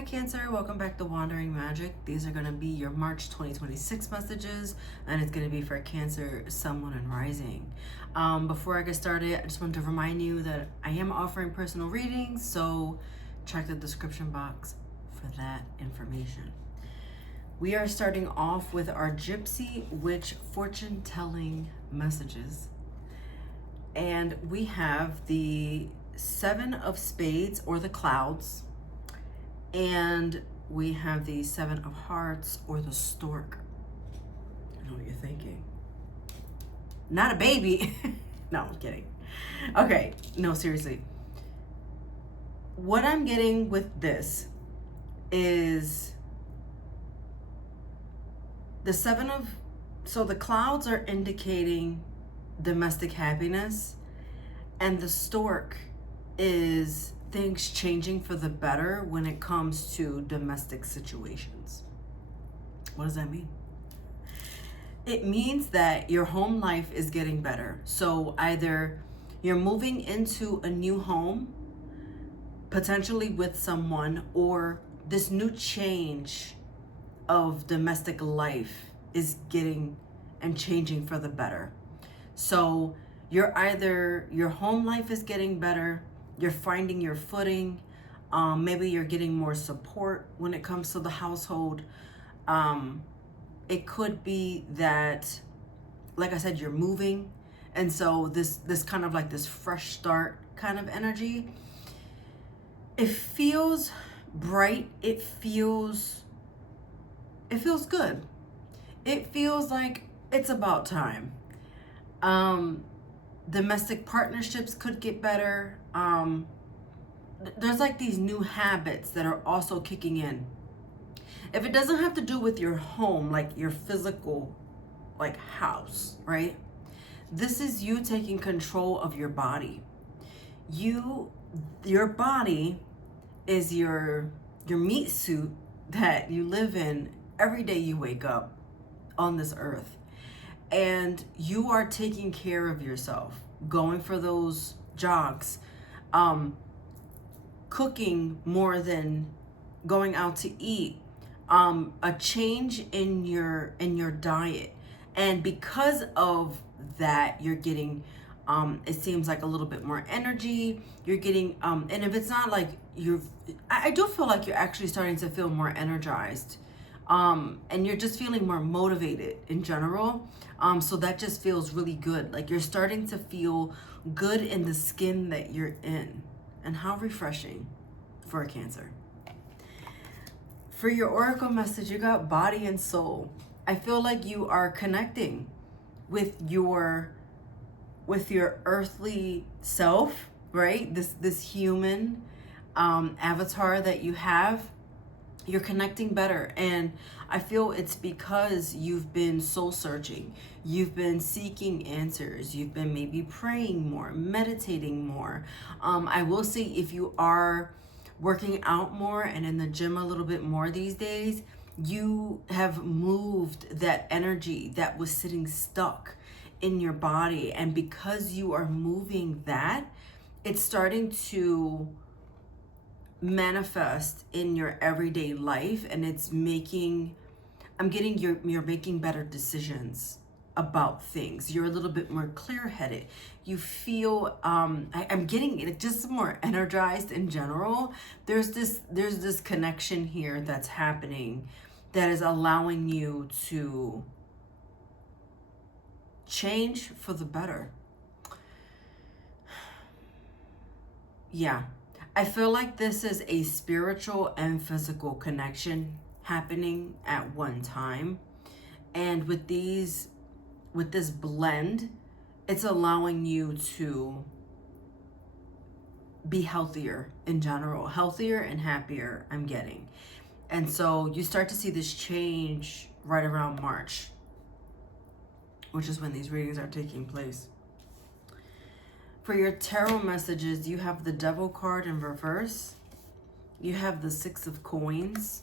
Hi Cancer, welcome back to Wandering Magic. These are going to be your March 2026 messages, and it's going to be for Cancer, Sun, Moon, and Rising. Before I get started, I just want to remind you that I am offering personal readings, so check the description box for that information. We are starting off with our Gypsy Witch fortune telling messages. And we have the Seven of Spades, or the Clouds. And we have the Seven of Hearts, or the Stork. I know what you're thinking. Not a baby. No, I'm kidding. Okay, no, seriously. What I'm getting with this is the so the clouds are indicating domestic happiness, and the Stork is things changing for the better when it comes to domestic situations. What does that mean? It means that your home life is getting better. So either you're moving into a new home, potentially with someone, or this new change of domestic life is getting and changing for the better. So you're either, your home life is getting better, you're finding your footing, maybe you're getting more support when it comes to the household. It could be that, like I said, you're moving, and so this kind of like this fresh start kind of energy. It feels bright. It feels good. It feels like it's about time. Domestic partnerships could get better. There's like these new habits that are also kicking in. If it doesn't have to do with your home, like your physical, like house, right? This is you taking control of your body. Your body is your meat suit that you live in every day you wake up on this earth. And you are taking care of yourself, going for those jogs, cooking more than going out to eat, a change in your diet. And because of that, you're getting, it seems like a little bit more energy. You're getting, and if it's not like I do feel like you're actually starting to feel more energized. And you're just feeling more motivated in general. So that just feels really good. Like you're starting to feel good in the skin that you're in. And how refreshing for a Cancer. For your oracle message, you got body and soul. I feel like you are connecting with your earthly self, right? This human avatar that you have. You're connecting better, and I feel it's because you've been soul searching, you've been seeking answers, you've been maybe praying more, meditating more. I will say, if you are working out more and in the gym a little bit more these days, you have moved that energy that was sitting stuck in your body, and because you are moving that, it's starting to manifest in your everyday life, and it's making, I'm getting you're making better decisions about things. You're a little bit more clear-headed. You feel I'm getting it just more energized in general. There's this connection here that's happening that is allowing you to change for the better. Yeah. I feel like this is a spiritual and physical connection happening at one time. And with this blend, it's allowing you to be healthier in general, healthier and happier, I'm getting. And so you start to see this change right around March, which is when these readings are taking place. For your tarot messages, you have the Devil card in reverse, you have the Six of Coins,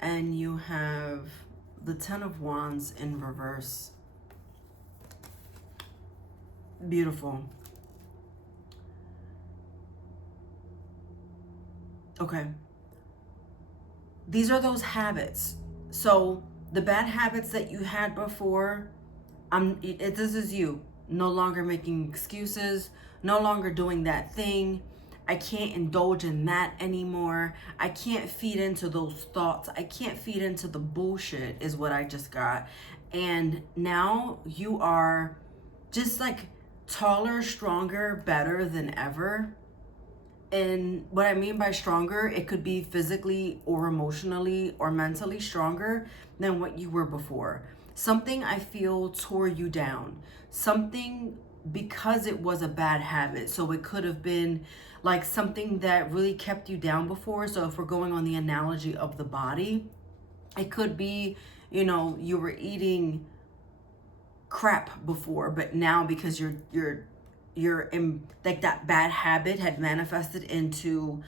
and you have the Ten of Wands in reverse. Beautiful. Okay. these are those habits. So the bad habits that you had before, this is you no longer making excuses, no longer doing that thing. I can't indulge in that anymore. I can't feed into those thoughts. I can't feed into the bullshit, is what I just got. And now you are just like taller, stronger, better than ever. And what I mean by stronger, it could be physically or emotionally or mentally stronger than what you were before. Something I feel tore you down. Something, because it was a bad habit. So it could have been like something that really kept you down before. So if we're going on the analogy of the body, it could be, you were eating crap before, but now because you're in, like, that bad habit had manifested into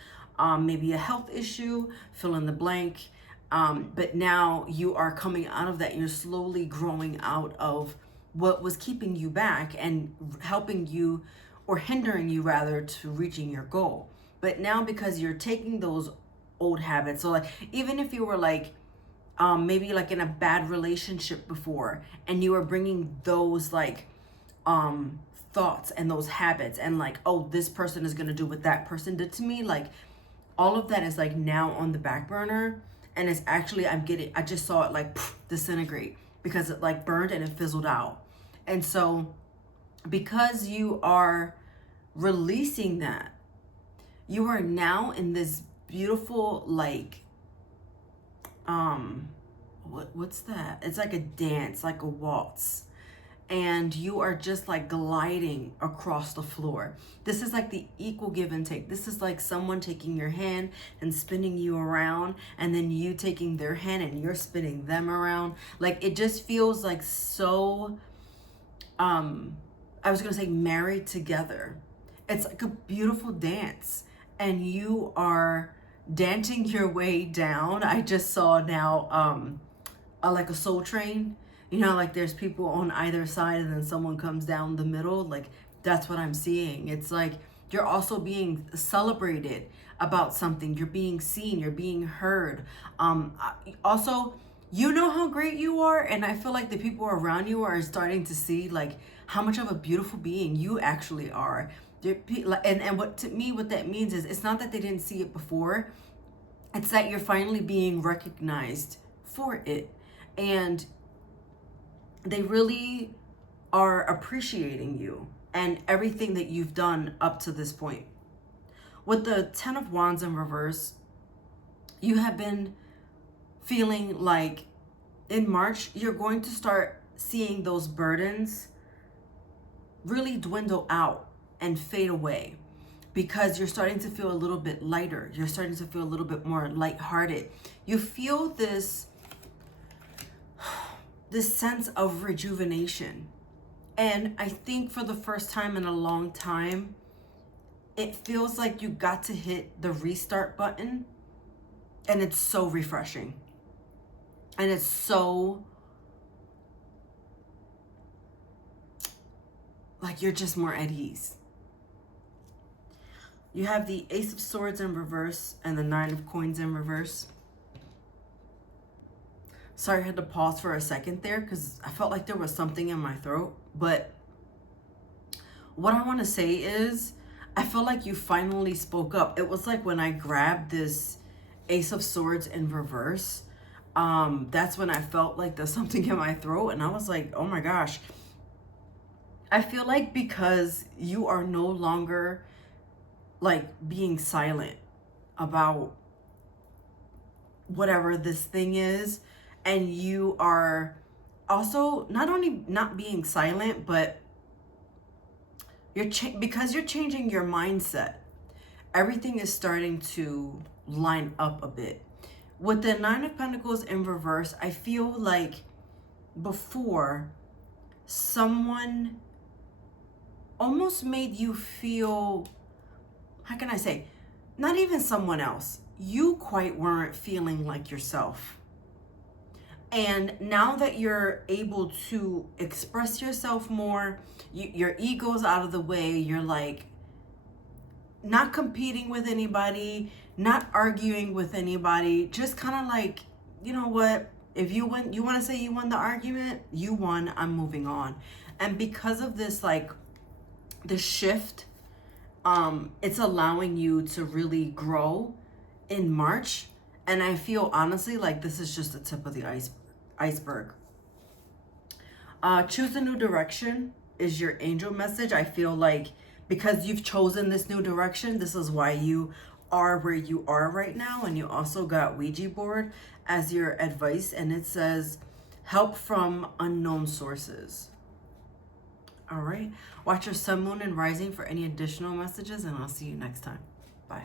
maybe a health issue, fill in the blank. But now you are coming out of that. You're slowly growing out of what was keeping you back and helping you, or hindering you rather, to reaching your goal. But now, because you're taking those old habits, so like even if you were like maybe like in a bad relationship before, and you were bringing those like thoughts and those habits, and like, oh, this person is gonna do what that person did to me, like all of that is like now on the back burner. And it's actually, I just saw it like disintegrate, because it like burned and it fizzled out. And so because you are releasing that, you are now in this beautiful like what's that? It's like a dance, like a waltz. And you are just like gliding across the floor. This is like the equal give and take. This is like someone taking your hand and spinning you around, and then you taking their hand and you're spinning them around. Like, it just feels like so, I was gonna say married together. It's like a beautiful dance, and you are dancing your way down. I just saw now like a soul train. Like there's people on either side and then someone comes down the middle. Like, that's what I'm seeing. It's like you're also being celebrated about something. You're being seen, you're being heard. Also, how great you are, and I feel like the people around you are starting to see like how much of a beautiful being you actually are. And what that means is, it's not that they didn't see it before. It's that you're finally being recognized for it. And they really are appreciating you and everything that you've done up to this point. With the 10 of Wands in reverse, you have been feeling like in March, you're going to start seeing those burdens really dwindle out and fade away, because you're starting to feel a little bit lighter. You're starting to feel a little bit more lighthearted. You feel this sense of rejuvenation. And I think for the first time in a long time, it feels like you got to hit the restart button, and it's so refreshing. And it's so like you're just more at ease. You have the Ace of Swords in reverse and the Nine of Coins in reverse. Sorry, I had to pause for a second there because I felt like there was something in my throat. But what I want to say is, I feel like you finally spoke up. It was like when I grabbed this Ace of Swords in reverse, that's when I felt like there's something in my throat. And I was like, oh my gosh. I feel like because you are no longer like being silent about whatever this thing is, and you are also not only not being silent, but because you're changing your mindset, everything is starting to line up a bit. With the Nine of Pentacles in reverse, I feel like before, someone almost made you feel, how can I say, not even someone else, you quite weren't feeling like yourself. And now that you're able to express yourself more, your ego's out of the way, you're like not competing with anybody, not arguing with anybody, just kind of like, you know what, if you win, you want to say you won the argument, you won, I'm moving on. And because of this, like, the shift, it's allowing you to really grow in March. And I feel honestly like this is just the tip of the iceberg. Choose a new direction is your angel message. I feel like because you've chosen this new direction, this is why you are where you are right now. And you also got Ouija board as your advice, and it says help from unknown sources. All right, watch your sun, moon, and rising for any additional messages, and I'll see you next time. Bye.